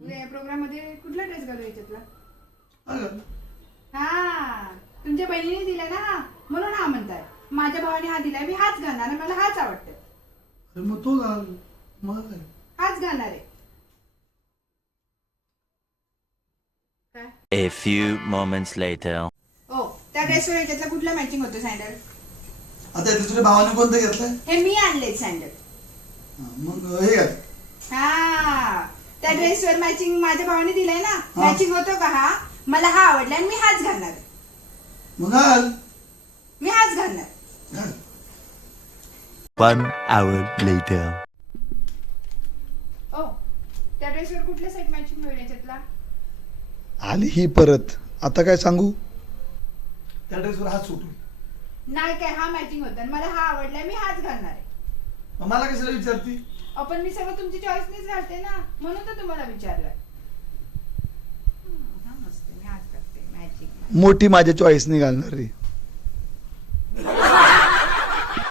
Programme मध्ये कुठला dress घालू याच्यातला? अगं, हा तुमच्या बहिणीने दिला ना हा, म्हणून हा म्हणताय. माझ्या भावाने हा दिलाय, मी हाच घालणार आणि मला हाच आवडतोय. अरे मग तो घाल. मग काय? हाच घालणार आहे. काय? A few moments later. ओ त्या ड्रेसवर याच्यातला कुठला मॅचिंग होतो सँडल? आता इथे तुझ्या भावाने कोणतं घेतलंय? हे मी आणले सँडल. मग हे घाल. हा त्या ड्रेसवर मॅचिंग माझ्या भावाने दिलाय ना, हा. मॅचिंग होतो का हा? मला हा आवडला आणि मी हाच घालणार आहे. मग घाल. मी हाच घालणार. घाल. 1 hour later. ओ त्या ड्रेसवर कुठला सेट मॅचिंग होईल याच्यातला? आली ही परत. आता काय सांगू? त्या ड्रेसवर हात सुटू. नाही काय, हा मॅचिंग होता आणि मला हा आवडलाय, मी हाच घालणार आहे. मग मला कशाला विचारती? आपण मी सगळं तुमची चॉईसनेच घालते ना, म्हणून तर तुम्हाला विचारलं. हा मस्त, मी हाच करते मॅचिंग. मोठी माझ्या चॉईसने घालणार रे.